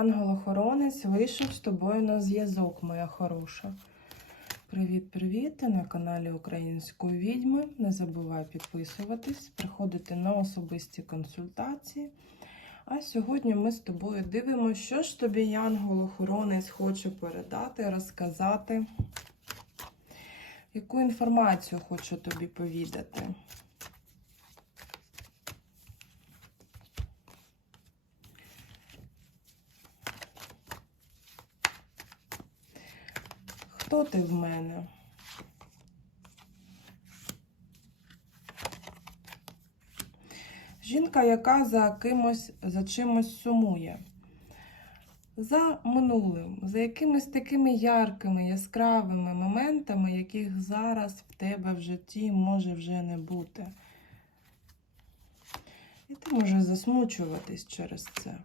Ангел-охоронець вийшов з тобою на зв'язок, моя хороша. Привіт-привіт! Ти на каналі Української відьми. Не забувай підписуватись, приходити на особисті консультації. А сьогодні ми з тобою дивимося, що ж тобі Янгол-охоронець хоче передати, розказати, яку інформацію хоче тобі повідати. Хто ти в мене? Жінка, яка за кимось, за чимось сумує. За минулим, за якимись такими яркими, яскравими моментами, яких зараз в тебе в житті може вже не бути. І ти можеш засмучуватись через це.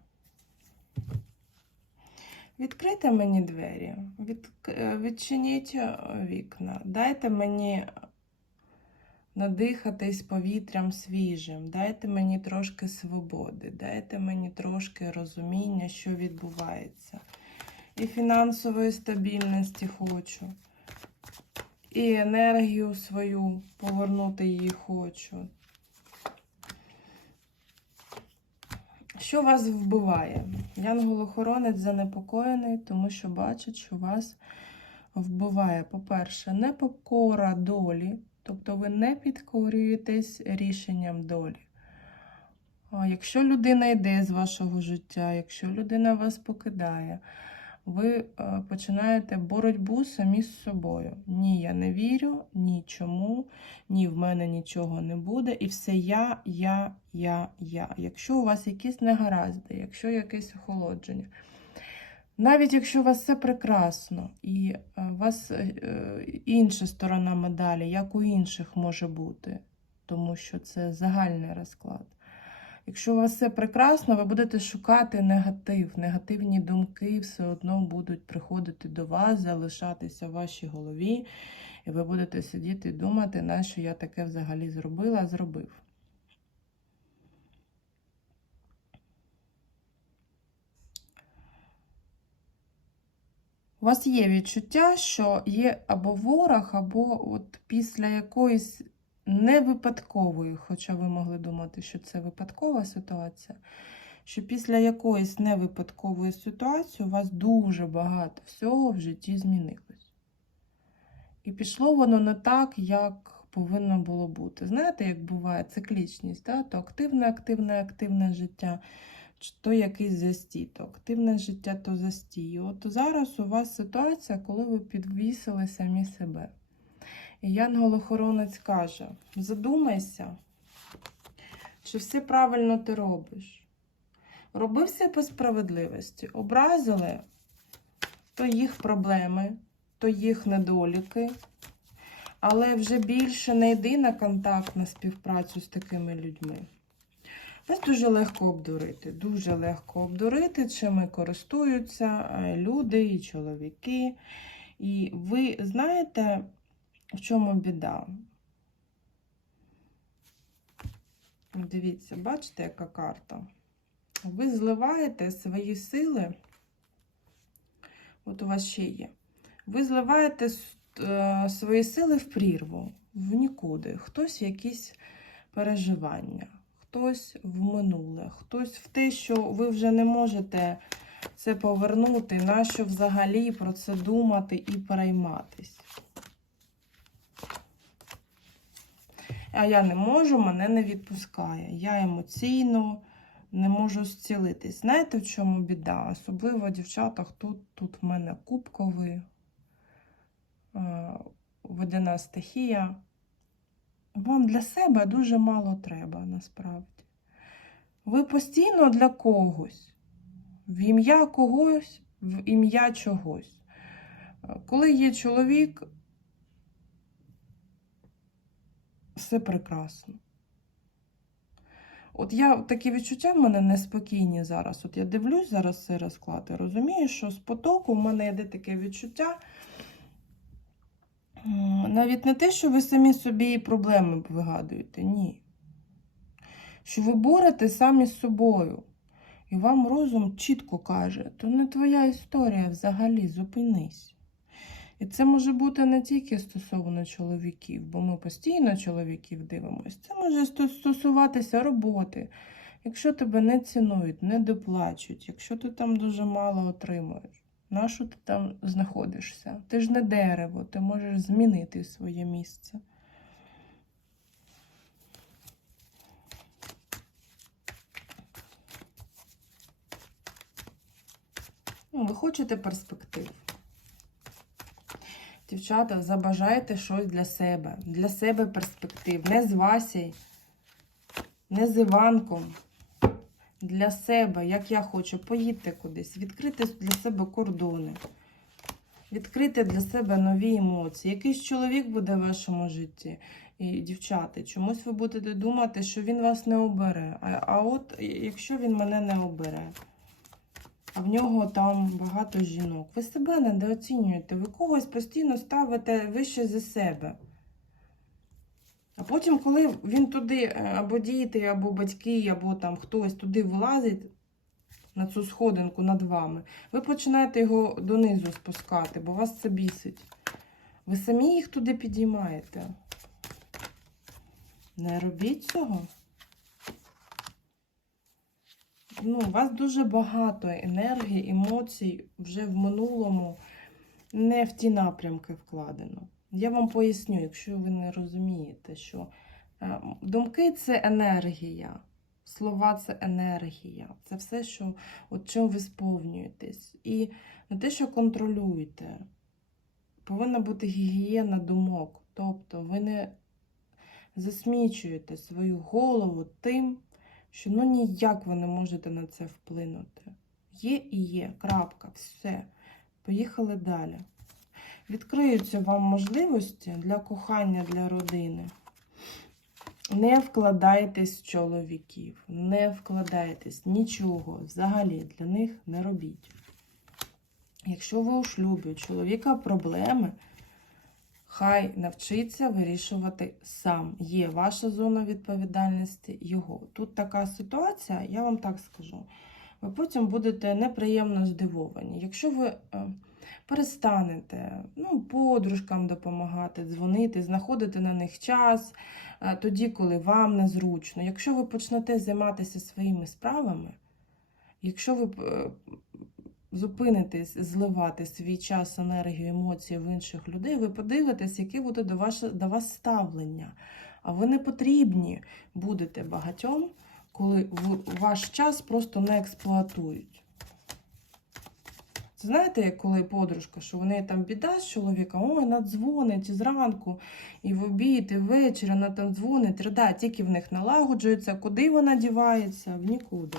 Відкрийте мені двері, від, е, відчиніть е, вікна, дайте мені надихатись повітрям свіжим, дайте мені трошки свободи, дайте мені трошки розуміння, що відбувається. І фінансової стабільності хочу, і енергію свою повернути її хочу. Що вас вбиває? Янгол-охоронець занепокоєний, тому що бачить, що вас вбиває, по-перше, непокора долі, тобто ви не підкорюєтесь рішенням долі. Якщо людина йде з вашого життя, якщо людина вас покидає, ви е, починаєте боротьбу самі з собою. Ні, я не вірю, ні чому, ні, в мене нічого не буде. І все я, я, я, я. Якщо у вас якісь негаразди, якщо якесь охолодження, навіть якщо у вас все прекрасно, і е, у вас е, інша сторона медалі, як у інших може бути, тому що це загальний розклад. Якщо у вас все прекрасно, ви будете шукати негатив. Негативні думки все одно будуть приходити до вас, залишатися в вашій голові, і ви будете сидіти і думати, на що я таке взагалі зробила, зробив. У вас є відчуття, що є або ворог, або от після якоїсь не випадкової, хоча ви могли думати, що це випадкова ситуація, що після якоїсь невипадкової ситуації у вас дуже багато всього в житті змінилось. І пішло воно не так, як повинно було бути. Знаєте, як буває циклічність, да? то активне, активне, активне життя, то якийсь застій, то активне життя, то застій. От зараз у вас ситуація, коли ви підвісили самі себе. І Янгол-охоронець каже: задумайся, чи все правильно ти робиш. Роби все по справедливості. Образили то їх проблеми, то їх недоліки. Але вже більше не йди на контакт, на співпрацю з такими людьми. Вас дуже легко обдурити. Дуже легко обдурити, чими користуються люди і чоловіки. І ви знаєте, в чому біда? Дивіться, бачите, яка карта? Ви зливаєте свої сили, от у вас ще є. Ви зливаєте е, свої сили в прірву, в нікуди. Хтось якісь переживання, хтось в минуле, хтось в те, що ви вже не можете це повернути, нащо взагалі про це думати і перейматись. А я не можу, мене не відпускає. Я емоційно не можу зцілитись. Знаєте, в чому біда? Особливо дівчата, хто тут в мене кубковий, е, водяна стихія. Вам для себе дуже мало треба насправді. Ви постійно для когось, в ім'я когось, в ім'я чогось. Коли є чоловік, все прекрасно. От я такі відчуття в мене неспокійні зараз. От я дивлюсь зараз цей розклад і розумію, що з потоку в мене йде таке відчуття. Навіть не те, що ви самі собі проблеми вигадуєте, ні. Що ви борете самі з собою. І вам розум чітко каже, то не твоя історія взагалі, зупинись. І це може бути не тільки стосовно чоловіків, бо ми постійно чоловіків дивимося. Це може стосуватися роботи. Якщо тебе не цінують, не доплачують, якщо ти там дуже мало отримуєш, на що ти там знаходишся? Ти ж не дерево, ти можеш змінити своє місце. Ну, ви хочете перспектив. Дівчата, забажайте щось для себе. Для себе перспектив. Не з Васей, не з Іванком. Для себе, як я хочу, поїдьте кудись, відкрити для себе кордони, відкрити для себе нові емоції. Якийсь чоловік буде в вашому житті. І, дівчата, чомусь ви будете думати, що він вас не обере. А, а от якщо він мене не обере, в нього там багато жінок. Ви себе недооцінюєте, ви когось постійно ставите вище за себе. А потім, коли він туди, е, або діти, або батьки, або там хтось туди вилазить на цю сходинку над вами, ви починаєте його донизу спускати, бо вас це бісить. Ви самі їх туди підіймаєте. Не робіть цього. Ну, у вас дуже багато енергії, емоцій вже в минулому не в ті напрямки вкладено. Я вам поясню, якщо ви не розумієте, що е, думки це енергія, слова це енергія. Це все, що от чим ви сповнюєтесь. І не те, що контролюєте, повинна бути гігієна думок. Тобто ви не засмічуєте свою голову тим, що ну ніяк ви не можете на це вплинути. Є і є, крапка, все. Поїхали далі. Відкриються вам можливості для кохання, для родини. Не вкладайтесь в чоловіків, не вкладайтесь нічого взагалі для них не робіть. Якщо ви у шлюбі, у чоловіка проблеми, хай навчиться вирішувати сам. Є ваша зона відповідальності його. Тут така ситуація, я вам так скажу. Ви потім будете неприємно здивовані. Якщо ви е, перестанете ну, подружкам допомагати, дзвонити, знаходити на них час, е, тоді, коли вам незручно. Якщо ви почнете займатися своїми справами, якщо ви е, зупинитесь зливати свій час, енергію, емоції в інших людей, ви подивитесь, яке буде до, ваше, до вас ставлення. А ви не потрібні будете багатьом, коли ваш час просто не експлуатують. Знаєте, коли подружка, що в неї там біда з чоловіком, ой, вона дзвонить зранку, і в обід, і ввечері вона там дзвонить, ридає, тільки в них налагоджується, куди вона дівається, в нікуди.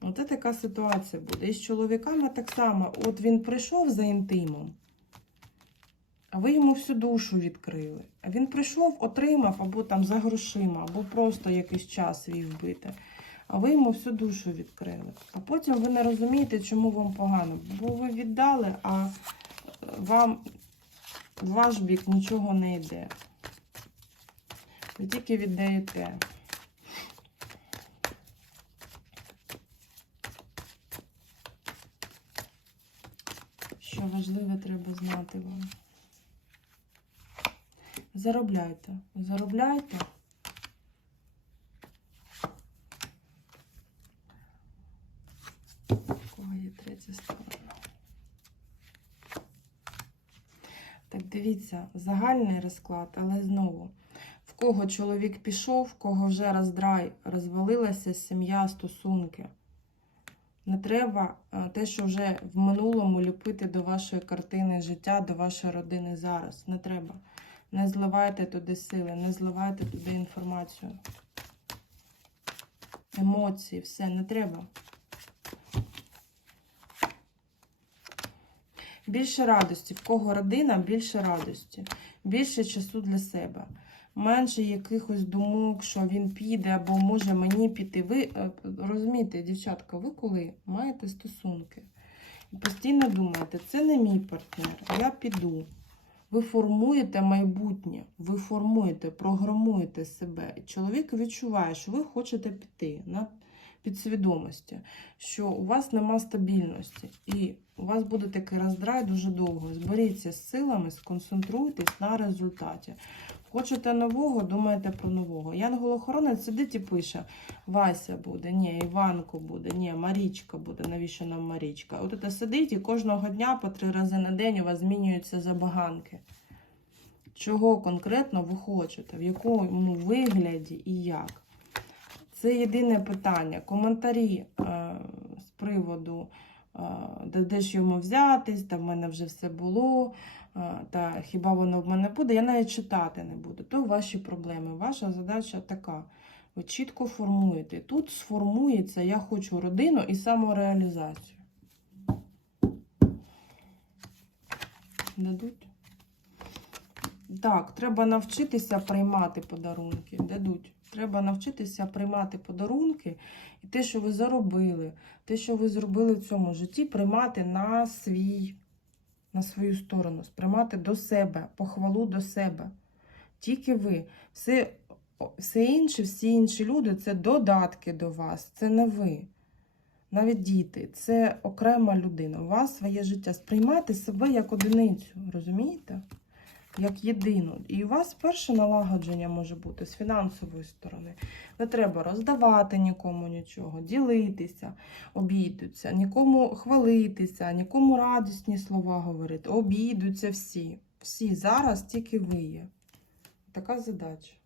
Оце така ситуація буде. І з чоловіками так само. От він прийшов за інтимом, а ви йому всю душу відкрили. А він прийшов, отримав або там за грошима, або просто якийсь час свій вбити. А ви йому всю душу відкрили. А потім ви не розумієте, чому вам погано. Бо ви віддали, а е, вам в ваш бік нічого не йде. Ви тільки віддаєте. Що важливе треба знати вам. Заробляйте. Заробляйте. Кого є третя сторона? Так, дивіться, загальний розклад, але знову. В кого чоловік пішов, в кого вже роздрай, розвалилася сім'я, стосунки. Не треба е, те, що вже в минулому ліпити до вашої картини життя, до вашої родини зараз. Не треба. Не зливайте туди сили, не зливайте туди інформацію. Емоції, все, не треба. Більше радості. В кого родина, більше радості. Більше часу для себе. Менше якихось думок, що він піде або може мені піти. Ви е, розумієте, дівчатка, ви коли маєте стосунки і постійно думаєте, це не мій партнер, я піду. Ви формуєте майбутнє, ви формуєте, програмуєте себе. Чоловік відчуває, що ви хочете піти на підсвідомості, що у вас нема стабільності, і у вас буде такий роздрай дуже довго. Зберіться з силами, сконцентруйтесь на результаті. Хочете нового, думаєте про нового. Янгол-охоронець сидить і пише: Вася буде, ні, Іванко буде, ні, Марічка буде. Навіщо нам Марічка? От це сидить і кожного дня по три рази на день у вас змінюються забаганки. Чого конкретно ви хочете, в якому вигляді і як? Це єдине питання. Коментарі е, з приводу, де, ж йому взятись, та в мене вже все було, та хіба воно в мене буде, я навіть читати не буду. То ваші проблеми. Ваша задача така. Ви чітко формуєте. Тут сформується я хочу родину і самореалізацію. Дадуть? Так, треба навчитися приймати подарунки. Дадуть. Треба навчитися приймати подарунки і те, що ви заробили, те, що ви зробили в цьому житті, приймати на свій, на свою сторону, сприймати до себе, похвалу до себе. Тільки ви. Все, все інше, всі інші люди це додатки до вас, це не ви. Навіть діти, це окрема людина. У вас своє життя. Сприймайте себе як одиницю, розумієте? Як єдину. І у вас перше налагодження може бути з фінансової сторони. Не треба роздавати нікому нічого, ділитися, обійдуться, нікому хвалитися, нікому радісні слова говорити. Обійдуться всі. Всі зараз тільки ви є. Така задача.